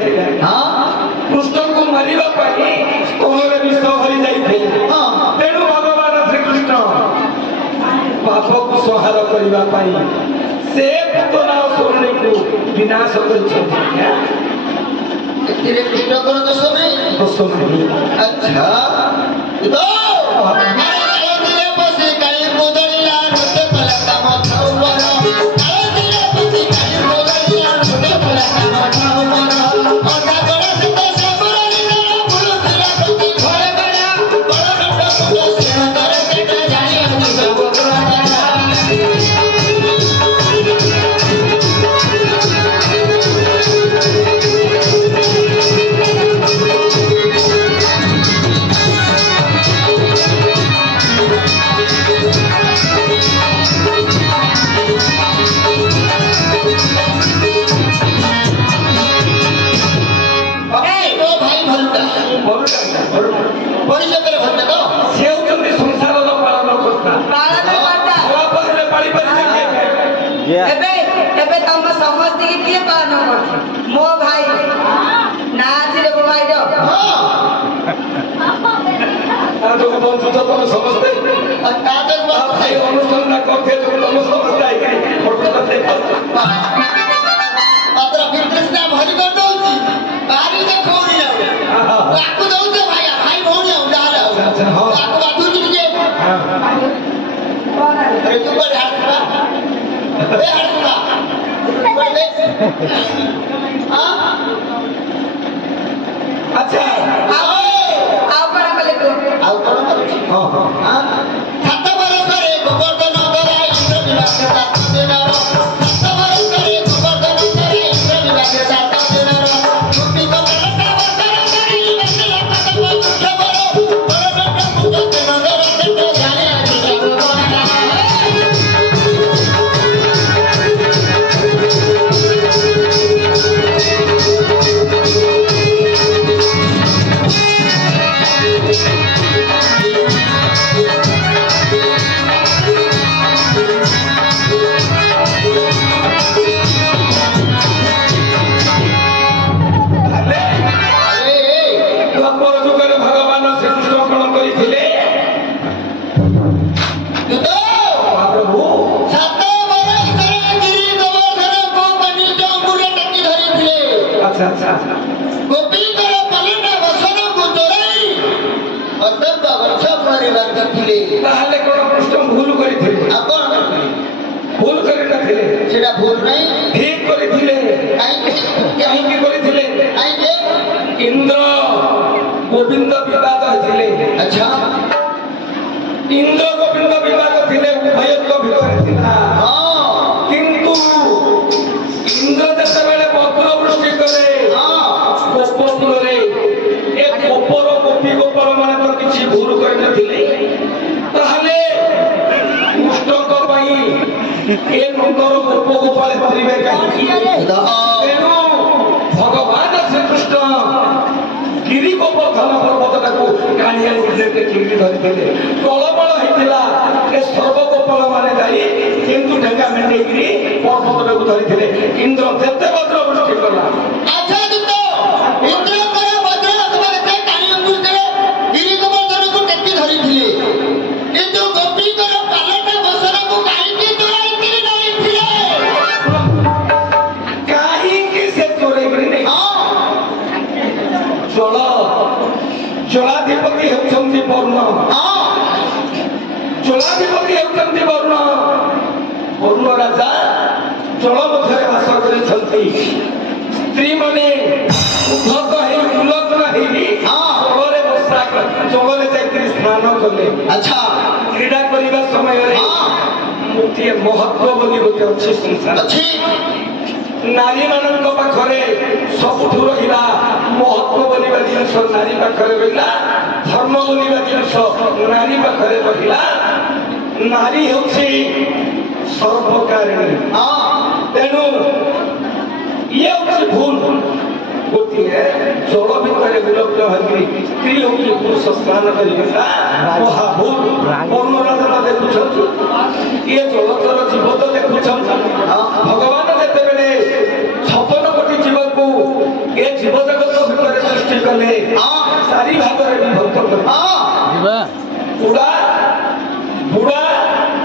जाइए कृष्ण को मारिबा पाई स्तोरे विष भरी जाइए तेणु भगवान श्री कृष्ण पाप को संहार करबा पाई से पुतना सोनी को विनाश करछथि तेरे कृष्ण को दोष नहीं अच्छा तो मो भाई नाच रे मो भाई जो जो बंधु तो तुम समझते भाई अनुष्ठान ना करते तो तुम समझते आई फोटो करते अतरा फिटनेस ना भरी कर दउची बारी देखो नि आकु दउचे भाई भाई भौणी उडाला अच्छा हां आकु बातु जी के अरे तू पर हाथ बा ए हाथ बा हां अच्छा आओ करा कले को आओ करो हां 7 बरस रे गोवर्धन नगर इंद्र विभाग के साथ देना 7 बरस रे गोवर्धन नगर इंद्र विभाग के साथ देना छुट्टी को लगा बरस रे इंद्र विभाग के साथ बरो बरो मुझे नगर से तो जाने गोपी करो पलटा वसन को चोराई अतब वर्षा परिवार करथिले ताले कोन कृष्ण भूल करिथिले आपण करथिले भूल करि नथिले सेटा भूल नहीं ठीक करिथिले काहे की करिथिले इंद्र गोविंद विवाद होइथिले अच्छा इंद्र गोविंद विवाद थिले उभय को भितर थिला हां किंतु इंद्र जते बेले पत्र वृष्टि करे गोपपुर रे ए गोपर गोपी गोपाल माने तो किछि भूल कर नथिले ताहले कृष्ण को पई ए नंदर गोप गोपाल परिवे काहे तेनु भगवान श्री कृष्ण गिरी गोवर्धन पर्वत को कानिया निजे के चिंगी धरथिले कलबल हितिला ए सर्व गोपाल माने जाई किंतु ढंगा मेंडे गिरी पर्वत को धरथिले इंद्र जते भद्र वृष्टि करला अच्छा दितो इंद्र करे भद्र अथवा ते कानिया मुझे गिरी गोवर्धन को टेकी धरिथिले किंतु गोपी करे पालटा वसन को काहे की चोराई की नहीं थिले काहे की से चोराई की नहीं चलो जलाधिपति होउछन्ति वरुण जलाधिपति होउछन्ति वरुण वरुण राजा जल मध्य वास करिछन्ति स्त्री माने उद्धत हे उलग्न हे जलरे बसा जलरे जाई स्नान कले अच्छा क्रीड़ा करिबा समय रे मुक्ति महत्व बोली गोटे अछि संसार अच्छी नारी मानक पाखरे सबुठु रहिला महत्व बोलिबा जिनिस नारी पाखरे रहिला धर्म बोलिबा जिनिस नारी पाखरे रहिला नारी होछि सर्वकारिणी तेणु ये होछि भूल गोटे जल भितर विलग्न होगी स्त्री होगी पुरुष स्नान करता महाभूल वर्णराजा देखुं ये जल